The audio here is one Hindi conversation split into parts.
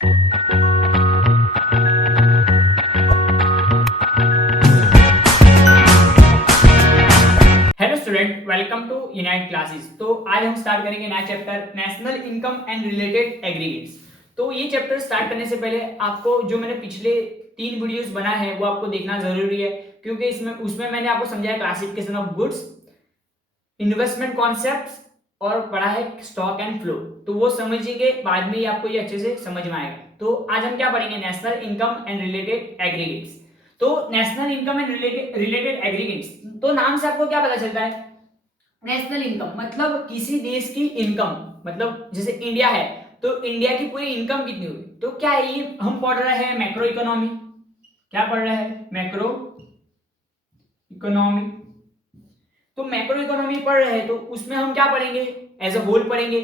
Hello student, welcome to Unite Classes. तो आज हम स्टार्ट करेंगे नया chapter national income and related aggregates. तो ये चैप्टर स्टार्ट करने से पहले आपको जो मैंने पिछले 3 वीडियोस बनाए हैं वो आपको देखना जरूरी है, क्योंकि इसमें उसमें मैंने आपको समझाया classification of goods, investment concepts और पढ़ा है स्टॉक एंड फ्लो। तो वो समझेंगे बाद में ही आपको ये अच्छे से समझ में आएगा। तो आज हम क्या पढ़ेंगे, national income and related aggregates. तो national income and related aggregates, तो नाम से आपको क्या पता चलता है? नेशनल इनकम मतलब किसी देश की इनकम, मतलब जैसे इंडिया है तो इंडिया की पूरी इनकम कितनी हुई। तो क्या है ये, हम पढ़ रहे हैं मैक्रो इकोनॉमी। क्या पढ़ रहे हैं? Macro economy. तो मैक्रो इकोनॉमी पढ़ रहे हैं तो उसमें हम क्या पढ़ेंगे, एज अ होल पढ़ेंगे।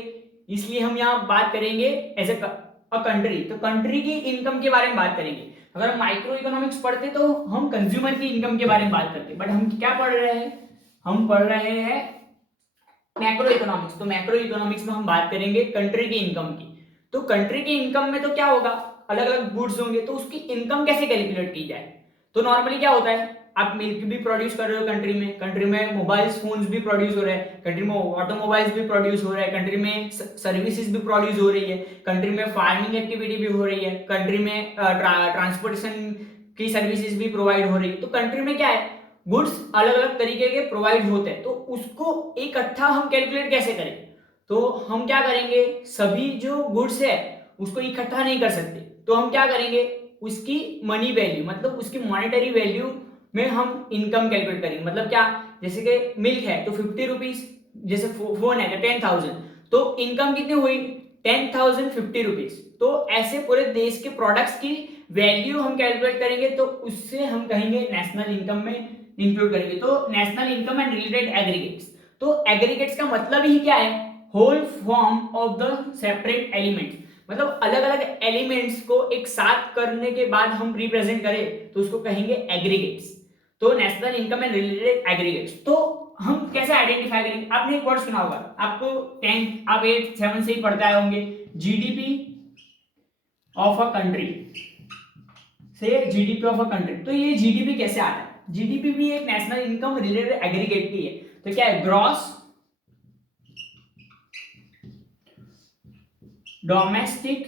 इसलिए हम यहाँ बात करेंगे एज अ कंट्री, तो कंट्री की इनकम के बारे में बात करेंगे। अगर हम माइक्रो इकोनॉमिक्स पढ़ते तो हम कंज्यूमर की इनकम के बारे में बात करते, बट हम क्या पढ़ रहे हैं, हम पढ़ रहे हैं मैक्रो इकोनॉमिक्स। तो मैक्रो इकोनॉमिक्स में हम बात करेंगे कंट्री की इनकम की। तो कंट्री की इनकम में तो क्या होगा, अलग अलग गुड्स होंगे, तो उसकी इनकम कैसे कैलकुलेट की जाए। तो नॉर्मली क्या होता है, आप मिल्क भी प्रोड्यूस कर रहे हो कंट्री में मोबाइल फोन्स भी प्रोड्यूस हो रहे हैं, कंट्री में ऑटोमोबाइल्स भी प्रोड्यूस हो रहे हैं, कंट्री में सर्विसेज भी प्रोड्यूस हो रही है, कंट्री में फार्मिंग एक्टिविटी भी हो रही है, कंट्री में ट्रांसपोर्टेशन की सर्विसेज भी प्रोवाइड हो रही है। तो कंट्री में क्या है, गुड्स अलग अलग तरीके के प्रोवाइड होते हैं, तो उसको इकट्ठा हम कैलकुलेट कैसे करें। तो हम क्या करेंगे, सभी जो गुड्स है उसको इकट्ठा नहीं कर सकते, तो हम क्या करेंगे, उसकी मनी वैल्यू मतलब उसकी मॉनेटरी वैल्यू में हम इनकम कैलकुलेट करेंगे। मतलब क्या, जैसे कि मिल्क है तो 50 रुपीज, जैसे फोन है तो 10,000, तो इनकम कितनी हुई 10,050 रुपीज। तो ऐसे पूरे देश के प्रोडक्ट्स की वैल्यू हम कैलकुलेट करेंगे, तो उससे हम कहेंगे नेशनल इनकम में इंक्लूड करेंगे। तो national income and related aggregates, तो एग्रीगेट्स का मतलब ही क्या है, whole form of the separate elements. मतलब अलग अलग एलिमेंट्स को एक साथ करने के बाद हम रिप्रेजेंट करें तो उसको कहेंगे एग्रीगेट्स। तो national income and related aggregates, तो हम कैसे आइडेंटिफाई करेंगे। आपने एक वर्ड सुना होगा, आपको 10th आप 8th 7th से ही पढ़ते आए होंगे, जीडीपी ऑफ अ कंट्री। से जीडीपी ऑफ अ कंट्री, तो ये जीडीपी कैसे आता है, जीडीपी भी एक नेशनल इनकम रिलेटेड एग्रीगेट की है। तो क्या है, gross domestic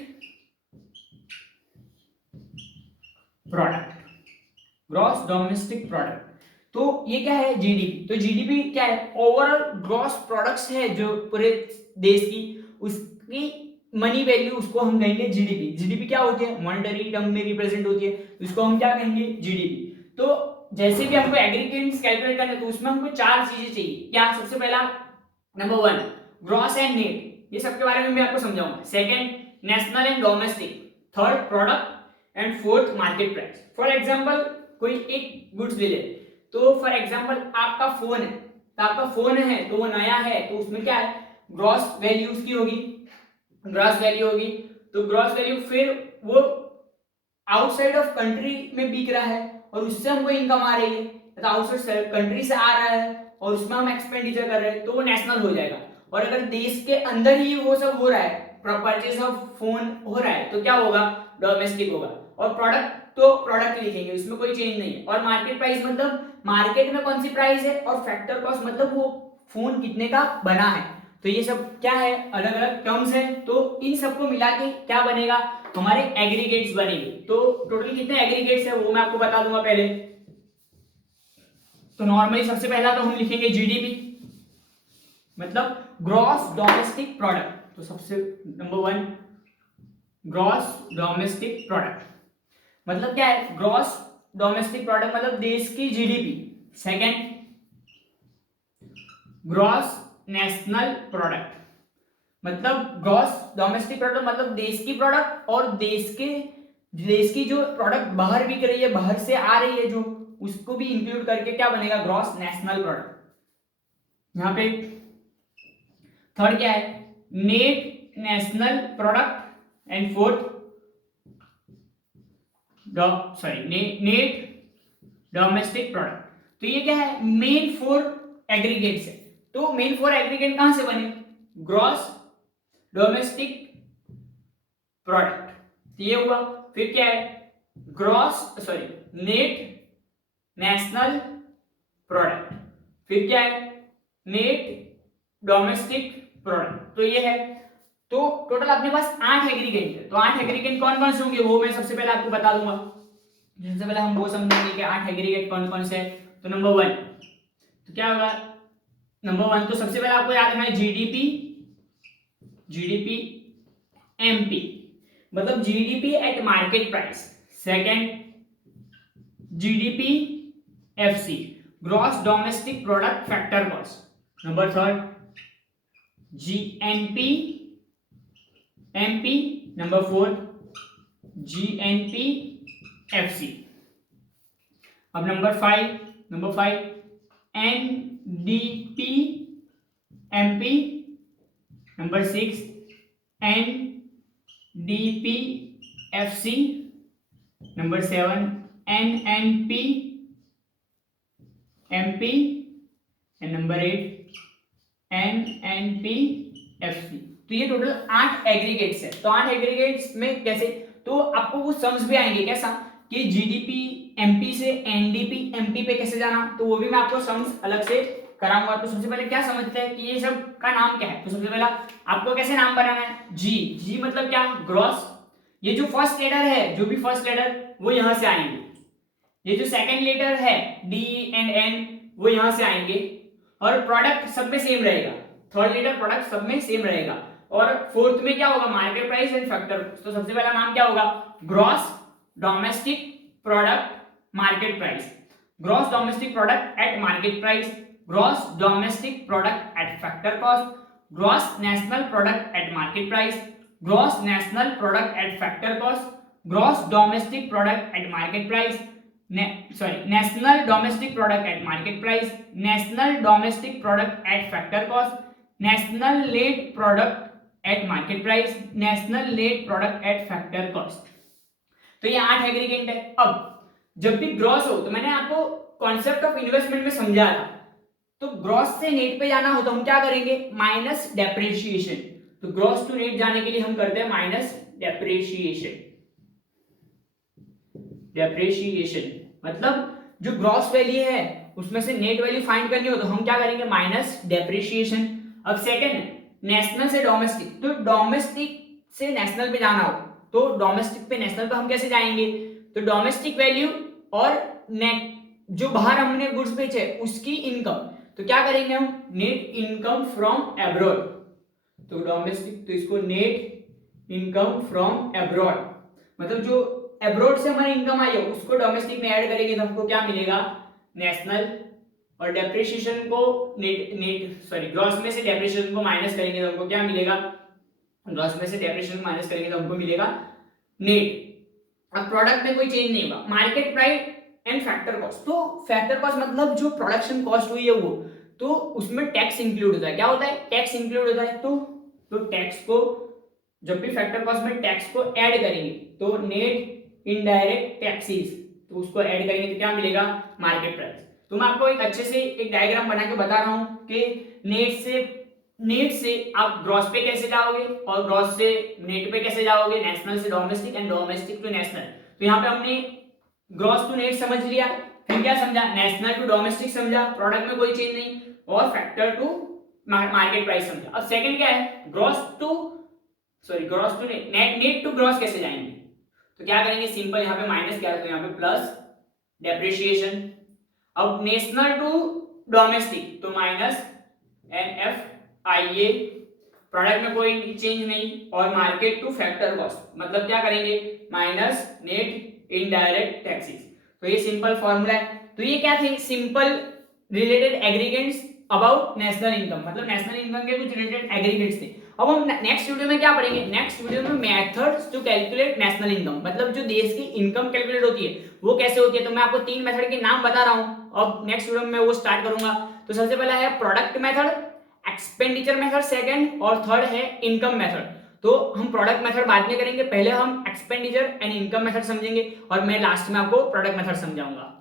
product, gross domestic product. तो ये क्या है, जीडीपी। तो जीडीपी क्या है, ओवरऑल ग्रॉस प्रोडक्ट्स है जो पूरे देश की, उसकी मनी वैल्यू, उसको हम कहेंगे जीडीपी। जीडीपी क्या होती है, मॉनेटरी टर्म में रिप्रेजेंट होती है, उसको हम क्या कहेंगे, जीडीपी। तो जैसे भी हमको एग्रीगेट्स कैलकुलेट करना है तो उसमें हमको 4 चीजें चाहिए। क्या, सबसे पहला नंबर 1 ग्रॉस एंड नेट, ये सबके बारे में मैं आपको समझाऊंगा। Second national and domestic, third product and fourth market price. For example कोई एक गुड्स ले ले, तो फॉर एग्जांपल आपका फोन है, तो आपका फोन है तो वो नया है, तो उसमें क्या है, ग्रॉस वैल्यू उसकी होगी, ग्रॉस वैल्यू होगी। तो ग्रॉस वैल्यू, फिर वो आउटसाइड ऑफ कंट्री में बिक रहा है और उससे हमको इनकम आ रही है, तो आउटसाइड कंट्री से आ रहा है और उसमें हम एक्सपेंडिचर कर रहे हैं, तो वो नेशनल हो जाएगा। और अगर देश के अंदर ही वो सब हो रहा है, परचेज ऑफ फोन हो रहा है, तो क्या होगा, डोमेस्टिक होगा। और प्रोडक्ट, तो प्रोडक्ट लिखेंगे, उसमें कोई चेंज नहीं है। और मार्केट प्राइस मतलब मार्केट में कौन सी प्राइस है, और फैक्टर कॉस्ट मतलब वो फोन कितने का बना है। तो ये सब क्या है, अलग अलग टर्म्स है, तो इन सबको मिला के क्या बनेगा, हमारे एग्रीगेट्स बनेंगे। तो टोटल कितने एग्रीगेट्स है वो मैं आपको बता दूंगा पहले। तो नॉर्मली सबसे पहला तो हम लिखेंगे जीडीपी, मतलब ग्रॉस डोमेस्टिक प्रोडक्ट। तो सबसे नंबर 1 ग्रॉस डोमेस्टिक प्रोडक्ट, मतलब क्या है, ग्रॉस डोमेस्टिक प्रोडक्ट मतलब देश की GDP. Second gross national product, मतलब ग्रॉस डोमेस्टिक प्रोडक्ट मतलब देश की प्रोडक्ट, और देश की जो प्रोडक्ट बाहर बिक रही है, बाहर से आ रही है जो, उसको भी इंक्लूड करके क्या बनेगा, ग्रॉस नेशनल प्रोडक्ट। यहां पे थर्ड क्या है, net national product and fourth net domestic product. तो ये क्या है, मेन 4 एग्रीगेट्स है। तो मेन 4 एग्रीगेट कहां से बने, ग्रॉस डोमेस्टिक प्रोडक्ट, तो ये हुआ। फिर क्या है, नेट नेशनल प्रोडक्ट, फिर क्या है, नेट डोमेस्टिक प्रोडक्ट। तो ये है। तो टोटल अपने पास 8 एग्रीगेंट है। तो 8 एग्रीगेंट कौन कौन से होंगे वो मैं सबसे पहले आपको बता दूंगा। सबसे पहले हम वो समझेंगे कि 8 एग्रीगेट कौन कौन से हैं। तो नंबर 1 तो क्या होगा, नंबर 1 तो सबसे पहले आपको याद रखना है जीडीपी, एमपी मतलब GDP at market price. Second GDP FC, gross domestic product factor cost. Number 3 GNP MP. Number 4 GNP FC. अब number 5 NDP MP. Number 6 NDP FC. Number 7 NNP MP and number 8 NNP FC. तो ये टोटल 8 एग्रीगेट्स है। तो 8 एग्रीगेट्स में कैसे, तो आपको वो सम्स भी आएंगे कैसा कि जीडीपी एमपी से एनडीपी एमपी पे कैसे जाना, तो वो भी मैं आपको सम्स अलग से कराऊंगा। तो सबसे पहले क्या समझते हैं कि ये सब का नाम क्या है। तो सबसे पहला आपको कैसे नाम बनाना है, जी मतलब क्या, ग्रॉस। ये जो फर्स्ट लेटर है, जो भी फर्स्ट लेटर वो यहां से आएंगे। ये जो सेकंड लेटर है डी एंड एन वो यहां से आएंगे। और प्रोडक्ट सब में सेम रहेगा, थर्ड लेटर प्रोडक्ट सब में सेम रहेगा। और फोर्थ में क्या होगा, मार्केट प्राइस एंड फैक्टर। तो सबसे पहला नाम क्या होगा, gross domestic product market price, gross domestic product at market price, gross domestic product at factor cost, gross national product at market price, gross national product at factor cost, gross domestic product at market price, national domestic product at market price, national domestic product at factor cost, national net product at market price, national net product at factor cost. तो ये 8 एग्रीगेंट है। अब जब भी ग्रॉस हो, तो मैंने आपको कॉन्सेप्ट ऑफ इन्वेस्टमेंट में समझाया था, तो ग्रॉस से नेट पे जाना हो तो हम क्या करेंगे, माइनस डेप्रिसिएशन। तो ग्रॉस टू नेट जाने के लिए हम करते हैं माइनस डेप्रिसिएशन। मतलब जो ग्रॉस वैल्यू है उसमें से नेट वैल्यू फाइंड करनी हो तो हम क्या करेंगे, माइनस डेप्रिसिएशन। अब सेकंड, नेशनल से डोमेस्टिक, तो डोमेस्टिक से नेशनल पे जाना हो तो डोमेस्टिक पे नेशनल पे हम कैसे जाएंगे, तो डोमेस्टिक वैल्यू और नेट जो बाहर हमने गुड्स बेचे उसकी इनकम, तो क्या करेंगे हम, नेट इनकम फ्रॉम एब्रॉड। तो डोमेस्टिक, तो इसको नेट इनकम फ्रॉम एब्रॉड, मतलब जो एब्रॉड से हमारी इनकम आई है उसको डोमेस्टिक में ऐड करेंगे तो हमको क्या मिलेगा, नेशनल। और डेप्रिसिएशन को ग्रॉस में से डेप्रिसिएशन को माइनस करेंगे तो हमको क्या मिलेगा, ग्रॉस में से डेप्रिसिएशन को माइनस करेंगे तो हमको मिलेगा नेट। अब प्रोडक्ट में कोई चेंज नहीं होगा, market price and factor cost. तो फैक्टर कॉस्ट मतलब जो प्रोडक्शन कॉस्ट हुई है वो, तो उसमें टैक्स इंक्लूड होता है। क्या होता है, टैक्स इंक्लूड होता है। तो टैक्स को जब भी फैक्टर कॉस्ट में टैक्स को ऐड करेंगे तो नेट इनडायरेक्ट टैक्सेस, तो उसको ऐड करेंगे तो क्या मिलेगा, मार्केट प्राइस। तो मैं आपको एक अच्छे से एक डायग्राम बना के बता रहा हूं कि नेट से आप ग्रॉस पे कैसे जाओगे और ग्रॉस से नेट पे कैसे जाओगे, नेशनल से domestic and domestic to national. तो यहाँ पे हमने ग्रॉस टू नेट समझ लिया, फिर क्या समझा, नेशनल टू डोमेस्टिक समझा, प्रोडक्ट में कोई चेंज नहीं, और फैक्टर टू मार्केट प्राइस समझा। अब सेकंड क्या है, gross to net to gross कैसे जाएंगे, तो क्या करेंगे, सिंपल यहाँ पे माइनस क्या है तो यहाँ पे प्लस डेप्रिसिएशन। अब नेशनल टू डोमेस्टिक तो माइनस NFIA, प्रोडक्ट में कोई चेंज नहीं, और मार्केट टू फैक्टर कॉस्ट मतलब क्या करेंगे, माइनस नेट इनडायरेक्ट टैक्सेस। तो ये सिंपल फॉर्मूला है। तो ये क्या थे, simple related aggregates about national income, मतलब नेशनल इनकम के कुछ रिलेटेड एग्रीगेट्स थे। अब हम नेक्स्ट वीडियो में क्या पढ़ेंगे, नेक्स्ट वीडियो में methods to calculate national income, मतलब जो देश की इनकम कैलकुलेट होती है वो कैसे होती है। तो मैं आपको 3 मेथड के नाम बता रहा हूं, अब नेक्स्ट वीडियो में मैं वो स्टार्ट करूंगा। तो सबसे पहला है product method, expenditure method second, और थर्ड है इनकम मेथड। तो हम प्रोडक्ट मेथड बाद में करेंगे, पहले हम एक्सपेंडिचर एंड इनकम मेथड समझेंगे और मैं लास्ट में आपको प्रोडक्ट मेथड समझाऊंगा।